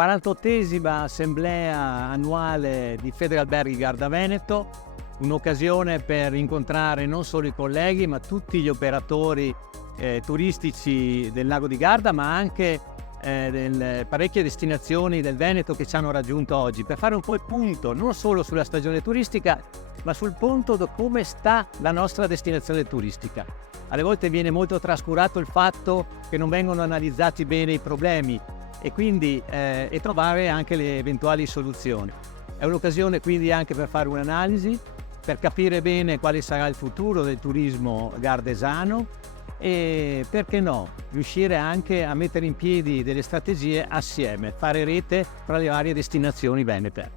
48esima assemblea annuale di Federalberghi Garda Veneto, un'occasione per incontrare non solo i colleghi ma tutti gli operatori turistici del lago di Garda, ma anche delle parecchie destinazioni del Veneto che ci hanno raggiunto oggi, per fare un po' il punto non solo sulla stagione turistica ma sul punto di come sta la nostra destinazione turistica. Alle volte viene molto trascurato il fatto che non vengono analizzati bene i problemi e quindi trovare anche le eventuali soluzioni. È un'occasione quindi anche per fare un'analisi, per capire bene quale sarà il futuro del turismo gardesano e, perché no, riuscire anche a mettere in piedi delle strategie assieme, fare rete tra le varie destinazioni venete.